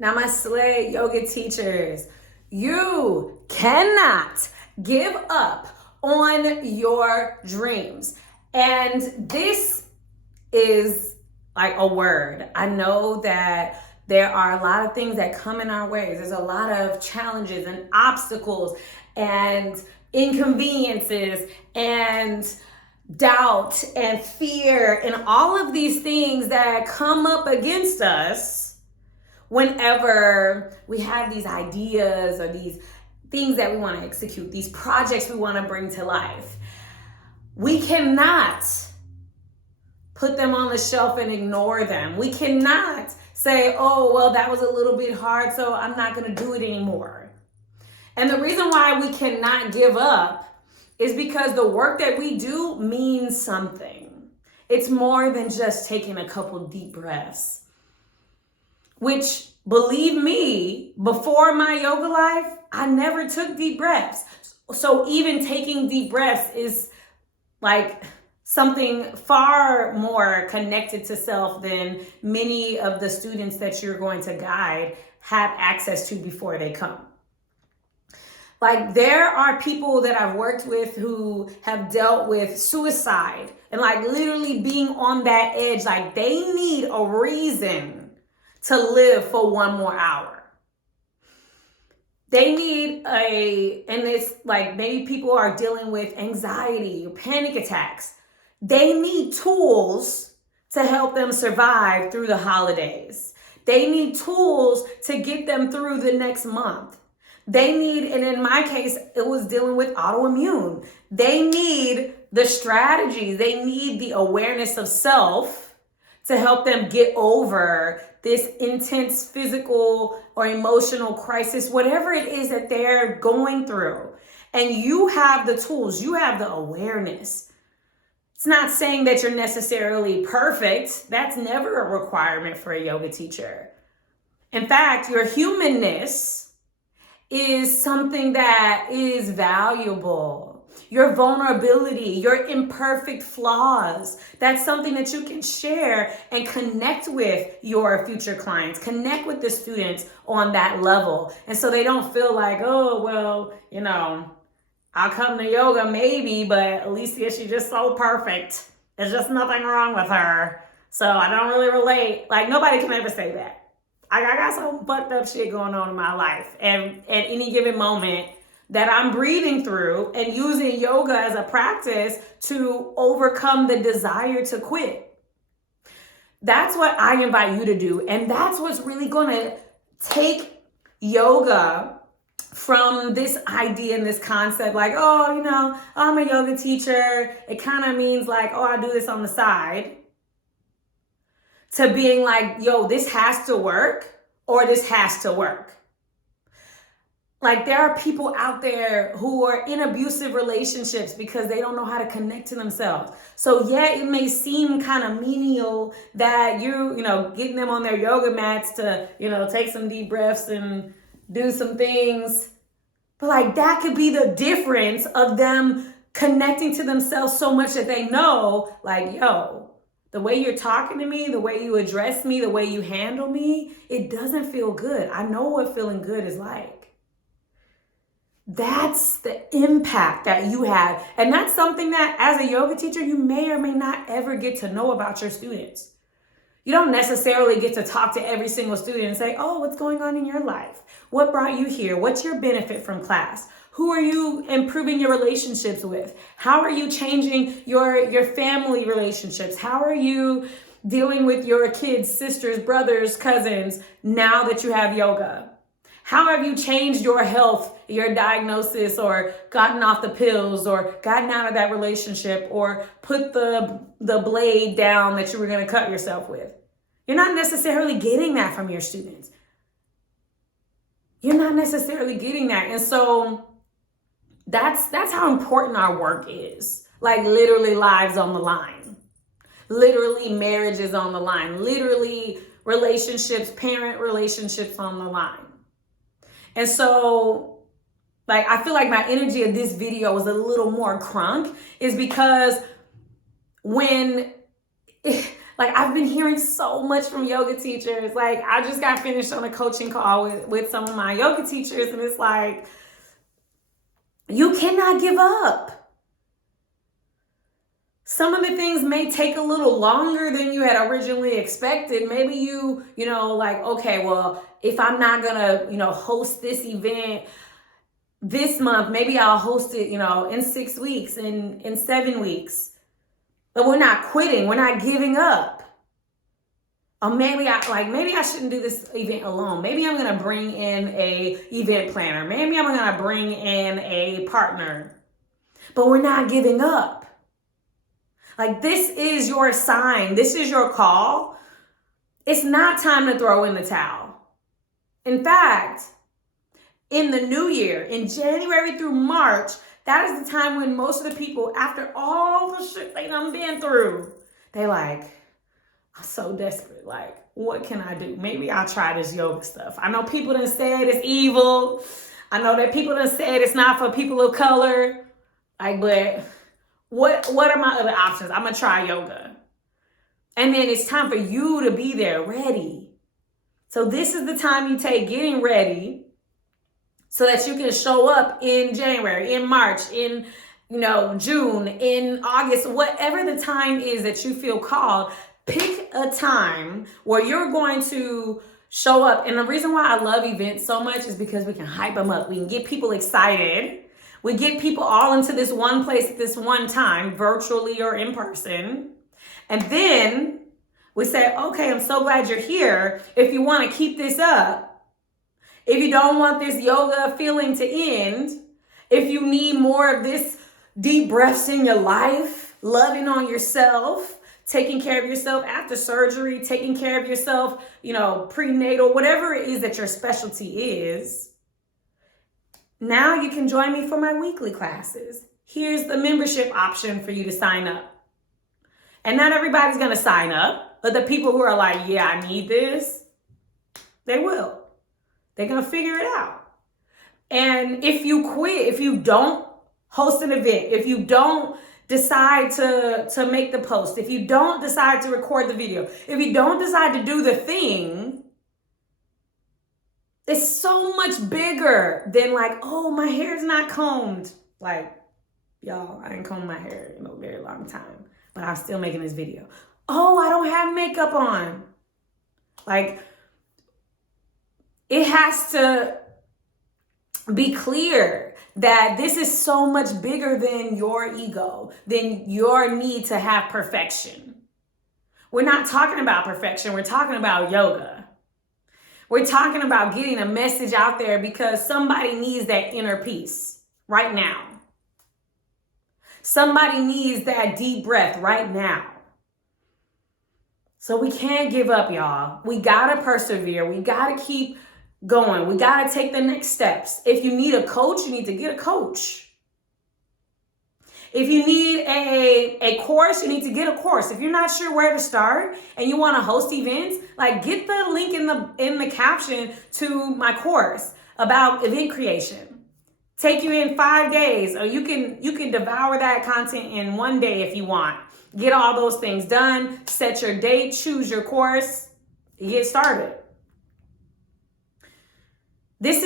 Now, my slay yoga teachers, you cannot give up on your dreams. And this is like a word. I know that there are a lot of things that come in our ways. There's a lot of challenges and obstacles and inconveniences and doubt and fear and all of these things that come up against us whenever we have these ideas or these things that we want to execute, these projects we want to bring to life. We cannot put them on the shelf and ignore them. We cannot say, oh, well, that was a little bit hard, so I'm not going to do it anymore. And the reason why we cannot give up is because the work that we do means something. It's more than just taking a couple deep breaths. Which, believe me, before my yoga life, I never took deep breaths. So even taking deep breaths is like something far more connected to self than many of the students that you're going to guide have access to before they come. Like, there are people that I've worked with who have dealt with suicide and like literally being on that edge. Like, they need a reason to live for one more hour. They need and it's like maybe people are dealing with anxiety or panic attacks. They need tools to help them survive through the holidays. They need tools to get them through the next month. They need, and in my case, it was dealing with autoimmune. They need the strategies. They need the awareness of self to help them get over this intense physical or emotional crisis, whatever it is that they're going through. And you have the tools, you have the awareness. It's not saying that you're necessarily perfect. That's never a requirement for a yoga teacher. In fact, your humanness is something that is valuable. Your vulnerability, your imperfect flaws, that's something that you can share and connect with your future clients, connect with the students on that level. And so they don't feel like, oh, well, I'll come to yoga maybe, but Alicia, she's just so perfect. There's just nothing wrong with her. So I don't really relate. Like, nobody can ever say that. I got some fucked up shit going on in my life. And at any given moment that I'm breathing through and using yoga as a practice to overcome the desire to quit. That's what I invite you to do. And that's what's really going to take yoga from this idea and this concept like, oh, I'm a yoga teacher. It kind of means like, oh, I do this on the side. To being like, yo, this has to work or this has to work. Like, there are people out there who are in abusive relationships because they don't know how to connect to themselves. So yeah, it may seem kind of menial that you're, getting them on their yoga mats to, take some deep breaths and do some things. But like, that could be the difference of them connecting to themselves so much that they know, like, yo, the way you're talking to me, the way you address me, the way you handle me, it doesn't feel good. I know what feeling good is like. That's the impact that you have. And that's something that as a yoga teacher, you may or may not ever get to know about your students. You don't necessarily get to talk to every single student and say, oh, what's going on in your life? What brought you here? What's your benefit from class? Who are you improving your relationships with? How are you changing your family relationships? How are you dealing with your kids, sisters, brothers, cousins now that you have yoga? How have you changed your health, your diagnosis, or gotten off the pills, or gotten out of that relationship, or put the blade down that you were going to cut yourself with? You're not necessarily getting that from your students. You're not necessarily getting that. And so that's how important our work is. Like, literally lives on the line. Literally marriages on the line. Literally relationships, parent relationships on the line. And so, like, I feel like my energy of this video is a little more crunk is because when Like, I've been hearing so much from yoga teachers. Like, I just got finished on a coaching call with some of my yoga teachers, and it's like, you cannot give up. Some of the things may take a little longer than you had originally expected. Maybe you know, like, okay, well, if I'm not gonna, host this event this month, maybe I'll host it, in 6 weeks, in 7 weeks. But we're not quitting. We're not giving up. Or maybe I shouldn't do this event alone. Maybe I'm going to bring in a event planner. Maybe I'm going to bring in a partner. But we're not giving up. Like, this is your sign. This is your call. It's not time to throw in the towel. In fact, in the new year, in January through March, that is the time when most of the people, after all the shit they done been through, they like, I'm so desperate. Like, what can I do? Maybe I'll try this yoga stuff. I know people done said it's evil. I know that people done said it's not for people of color. Like, but what are my other options? I'm going to try yoga. And then it's time for you to be there ready. So this is the time you take getting ready so that you can show up in January, in March, in June, in August, whatever the time is that you feel called. Pick a time where you're going to show up. And the reason why I love events so much is because we can hype them up. We can get people excited. We get people all into this one place at this one time, virtually or in person. And then we say, okay, I'm so glad you're here. If you want to keep this up, if you don't want this yoga feeling to end, if you need more of this deep breaths in your life, loving on yourself, taking care of yourself after surgery, taking care of yourself, prenatal, whatever it is that your specialty is, now you can join me for my weekly classes. Here's the membership option for you to sign up. And not everybody's going to sign up, but the people who are like, yeah, I need this, they will. They're going to figure it out. And if you quit, if you don't host an event, if you don't decide to make the post, if you don't decide to record the video, if you don't decide to do the thing, it's so much bigger than like, oh, my hair's not combed. Like, y'all, I ain't combed my hair in a very long time, but I'm still making this video. Oh, I don't have makeup on. Like, it has to be clear that this is so much bigger than your ego, than your need to have perfection. We're not talking about perfection. We're talking about yoga. We're talking about getting a message out there because somebody needs that inner peace right now. Somebody needs that deep breath right now. So we can't give up, y'all. We gotta persevere. We gotta keep going. We got to take the next steps. If you need a coach, you need to get a coach. If you need a course, you need to get a course. If you're not sure where to start and you want to host events, like, get the link in the caption to my course about event creation. Take you in 5 days, or you can devour that content in 1 day if you want. Get all those things done, set your date, choose your course, get started. This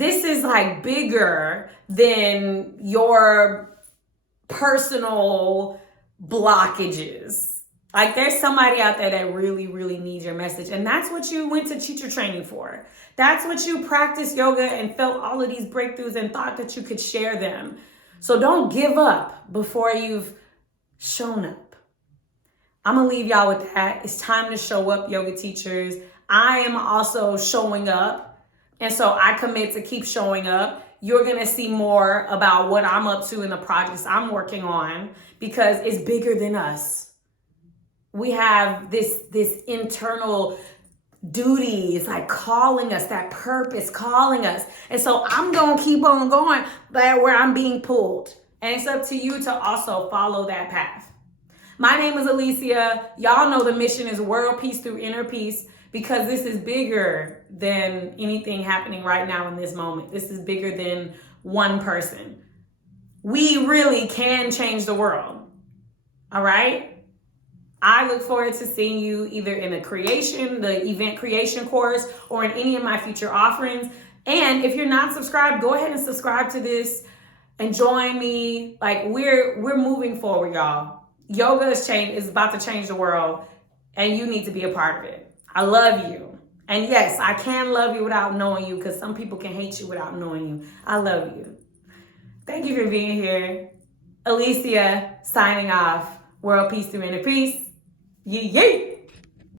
is like bigger than your personal blockages. Like, there's somebody out there that really, really needs your message. And that's what you went to teacher training for. That's what you practiced yoga and felt all of these breakthroughs and thought that you could share them. So don't give up before you've shown up. I'm going to leave y'all with that. It's time to show up, yoga teachers. I am also showing up. And so I commit to keep showing up. You're going to see more about what I'm up to in the projects I'm working on because it's bigger than us. We have this internal duty. It's like calling us, that purpose calling us. And so I'm going to keep on going where I'm being pulled. And it's up to you to also follow that path. My name is Alicia. Y'all know the mission is world peace through inner peace. Because this is bigger than anything happening right now in this moment. This is bigger than one person. We really can change the world. All right? I look forward to seeing you either in the event creation course, or in any of my future offerings. And if you're not subscribed, go ahead and subscribe to this and join me. Like, we're moving forward, y'all. Yoga is about to change the world, and you need to be a part of it. I love you. And yes, I can love you without knowing you, because some people can hate you without knowing you. I love you. Thank you for being here. Alicia signing off. World peace through inner peace. Yee yee.